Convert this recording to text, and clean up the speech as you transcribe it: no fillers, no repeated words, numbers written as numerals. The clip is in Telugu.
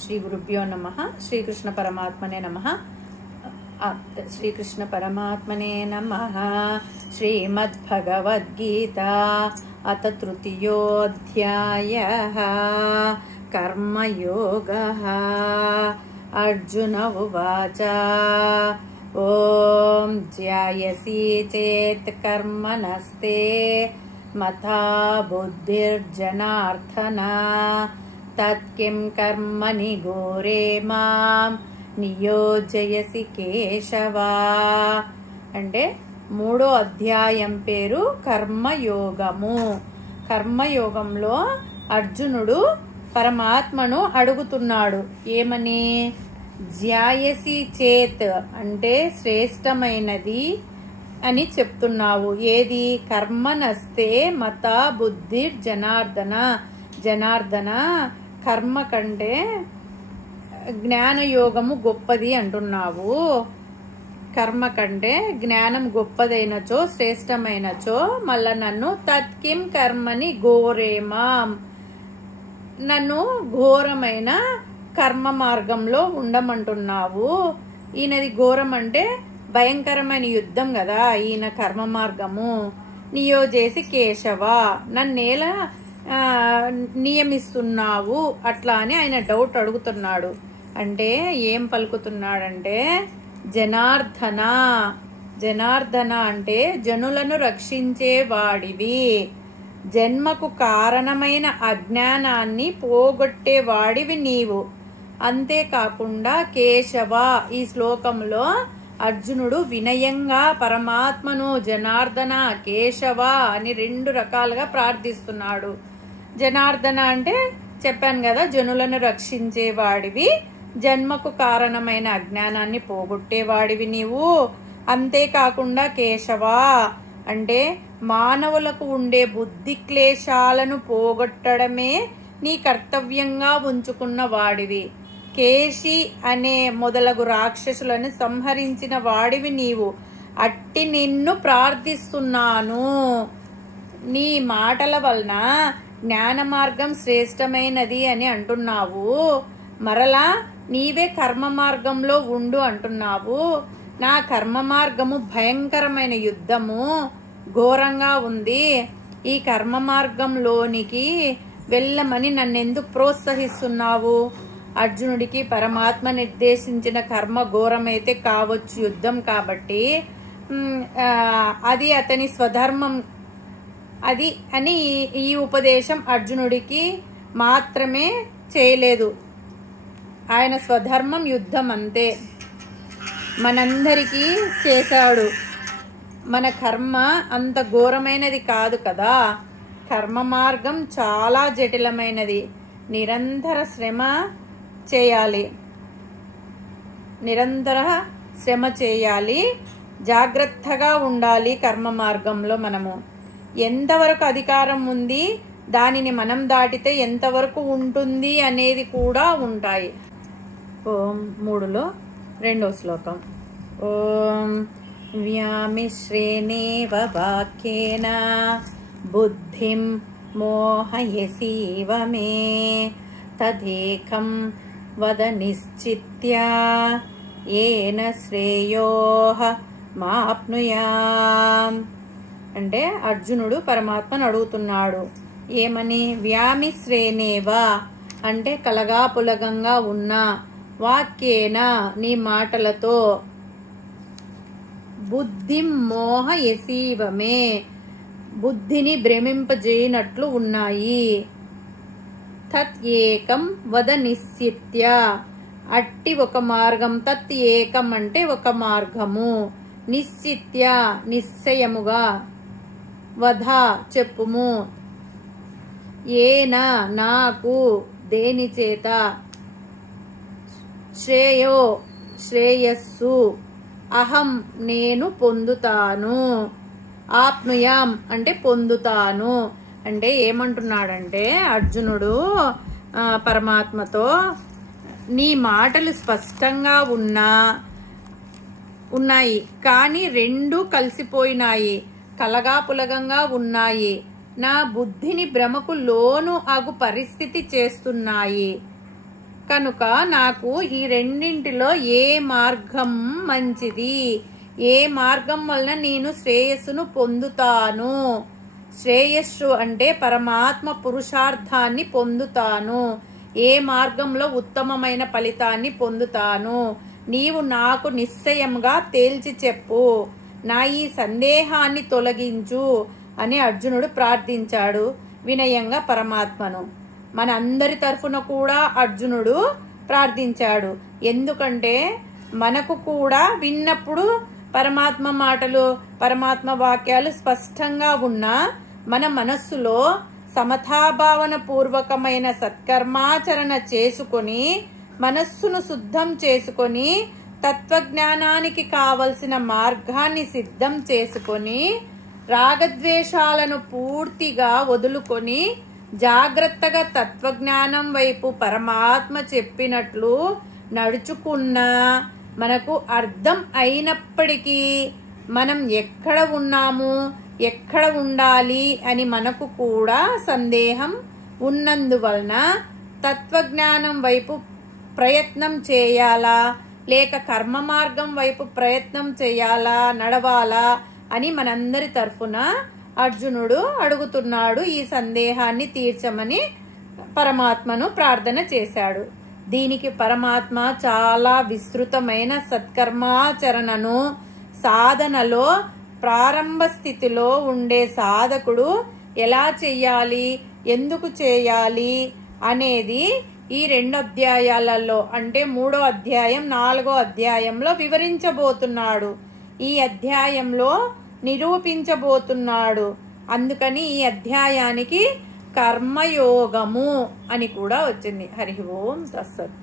శ్రీ గురుభ్యో నమః. శ్రీకృష్ణ పరమాత్మనే నమః. శ్రీకృష్ణ పరమాత్మనే నమః. శ్రీమద్భగవద్గీత అత తృతీయోऽధ్యాయః కర్మయోగః. అర్జున ఉవాచ ఓం ధ్యాయసి చేత్ కర్మణస్తే మతా బుద్ధిర్జనార్దన తత్కిం కర్మణి ఘోరే మాం నియోజయసి కేశవా. అంటే 3వ అధ్యాయం పేరు కర్మయోగము. కర్మయోగంలో అర్జునుడు పరమాత్మను అడుగుతున్నాడు ఏమని? ధ్యాయసి చేత్ అంటే శ్రేష్టమైనది అని చెప్తున్నావు. ఏది? కర్మనస్తే మత బుద్ధి జనార్దన. జనార్దన కర్మ కంటే జ్ఞానయోగము గొప్పది అంటున్నావు. కర్మ కంటే జ్ఞానం గొప్పదైనచో శ్రేష్టమైనచో మళ్ళా నన్ను తత్కిం కర్మని ఘోరేమాం, నన్ను ఘోరమైన కర్మ మార్గంలో ఉండమంటున్నావు. ఈయనది ఘోరం అంటే భయంకరమైన యుద్ధం కదా ఈయన కర్మ మార్గము. నియోజేసి కేశవ, నన్నేలా నియమిస్తున్నావు అట్లా అని ఆయన డౌట్ అడుగుతున్నాడు. అంటే ఏం పలుకుతున్నాడంటే జనార్దన. జనార్దన అంటే జనులను రక్షించే వాడివి, జన్మకు కారణమైన అజ్ఞానాన్ని పోగొట్టే వాడివి నీవు. అంతేకాకుండా కేశవ, ఈ శ్లోకంలో అర్జునుడు వినయంగా పరమాత్మను జనార్దన కేశవ అని 2 రకాలుగా ప్రార్థిస్తున్నాడు. జనార్దన అంటే చెప్పాను కదా, జనులను రక్షించేవాడివి, జన్మకు కారణమైన అజ్ఞానాన్ని పోగొట్టేవాడివి నీవు. అంతేకాకుండా కేశవ అంటే మానవులకు ఉండే బుద్ధి క్లేశాలను పోగొట్టడమే నీ కర్తవ్యంగా ఉంచుకున్న వాడివి. కేశి అనే మొదలగు రాక్షసులను సంహరించిన వాడివి నీవు. అట్టి నిన్ను ప్రార్థిస్తున్నాను. నీ మాటల వలన జ్ఞాన మార్గం శ్రేష్టమైనది అని అంటున్నావు, మరలా నీవే కర్మ మార్గంలో ఉండు అంటున్నావు. నా కర్మ మార్గము భయంకరమైన యుద్ధము, ఘోరంగా ఉంది. ఈ కర్మ మార్గంలోనికి వెళ్ళమని నన్నెందుకు ప్రోత్సహిస్తున్నావు? అర్జునుడికి పరమాత్మ నిర్దేశించిన కర్మ ఘోరమైతే కావచ్చు, యుద్ధం కాబట్టి అది అతని స్వధర్మం అది అని ఈ ఉపదేశం అర్జునుడికి మాత్రమే చేయలేదు. ఆయన స్వధర్మం యుద్ధం అంతే, మనందరికీ చేశాడు. మన కర్మ అంత ఘోరమైనది కాదు కదా. కర్మ మార్గం చాలా జటిలమైనది. నిరంతర శ్రమ చేయాలి, నిరంతర శ్రమ చేయాలి, జాగ్రత్తగా ఉండాలి. కర్మ మార్గంలో మనము ఎంతవరకు అధికారం ఉంది, దానిని మనం దాటితే ఎంతవరకు ఉంటుంది అనేది కూడా ఉంటాయి. ఓం 3లో 2వ శ్లోకం. ఓం వ్యామిశ్రేణేవ వాక్యేన బుద్ధిం మోహయసీవ మే తదేకం వద నిశ్చిత్య ఏన శ్రేయోః మాప్నుయాం. అంటే అర్జునుడు పరమాత్మను అడుగుతున్నాడు ఏమని? వ్యామిశ్రేణేవ అంటే కలగాపులగంగా ఉన్న, వాక్యేన నీ మాటలతో, బుద్ధిం మోహయసీవమే బుద్ధిని భ్రమింపజేయనట్లు ఉన్నాయి. తత్ ఏకం వద నిశ్చిత్య అట్టి ఒక మార్గం. తత్ ఏకం అంటే ఒక మార్గము, నిశ్చిత్య నిశ్చయముగా, వధ చెప్పుము, ఏన నాకు దేని చేత, శ్రేయో శ్రేయస్సు, అహం నేను పొందుతాను, ఆప్నుయాం అంటే పొందుతాను. అంటే ఏమంటున్నాడంటే అర్జునుడు పరమాత్మతో, నీ మాటలు స్పష్టంగా ఉన్నాయి కానీ 2 కలిసిపోయినాయి, కలగాపులగంగా ఉన్నాయి. నా బుద్ధిని భ్రమకు లోను అగు పరిస్థితి చేస్తున్నాయి. కనుక నాకు ఈ రెండింటిలో ఏ మార్గం మంచిది, ఏ మార్గం వలన నేను శ్రేయస్సును పొందుతాను. శ్రేయస్సు అంటే పరమాత్మ పురుషార్థాన్ని పొందుతాను. ఏ మార్గంలో ఉత్తమమైన ఫలితాన్ని పొందుతాను, నీవు నాకు నిశ్చయంగా తేల్చి చెప్పు, నా ఈ సందేహాన్ని తొలగించు అని అర్జునుడు ప్రార్థించాడు వినయంగా పరమాత్మను. మన అందరి తరఫున కూడా అర్జునుడు ప్రార్థించాడు. ఎందుకంటే మనకు కూడా విన్నప్పుడు పరమాత్మ మాటలు, పరమాత్మ వాక్యాలు స్పష్టంగా ఉన్నా మన మనస్సులో సమతాభావన పూర్వకమైన సత్కర్మాచరణ చేసుకొని మనస్సును శుద్ధం చేసుకొని తత్వజ్ఞానానికి కావలసిన మార్గాన్ని సిద్ధం చేసుకొని రాగద్వేషాలను పూర్తిగా వదులుకొని జాగ్రత్తగా తత్వజ్ఞానం వైపు పరమాత్మ చెప్పినట్లు నడుచుకున్నా మనకు అర్థం అయినప్పటికీ మనం ఎక్కడ ఉన్నాము, ఎక్కడ ఉండాలి అని మనకు కూడా సందేహం ఉన్నందువలన తత్వజ్ఞానం వైపు ప్రయత్నం చేయాలా లేక కర్మ మార్గం వైపు ప్రయత్నం చేయాలా, నడవాలా అని మనందరి తరఫున అర్జునుడు అడుగుతున్నాడు. ఈ సందేహాన్ని తీర్చమని పరమాత్మను ప్రార్థన చేశాడు. దీనికి పరమాత్మ చాలా విస్తృతమైన సత్కర్మాచరణను సాధనలో ప్రారంభ స్థితిలో ఉండే సాధకుడు ఎలా చెయ్యాలి, ఎందుకు చేయాలి అనేది ఈ 2 అధ్యాయాలలో అంటే 3వ అధ్యాయం 4వ అధ్యాయంలో వివరించబోతున్నాడు. ఈ అధ్యాయంలో నిరూపించబోతున్నాడు. అందుకని ఈ అధ్యాయానికి కర్మయోగము అని కూడా వచ్చింది. హరి ఓం తత్సత్.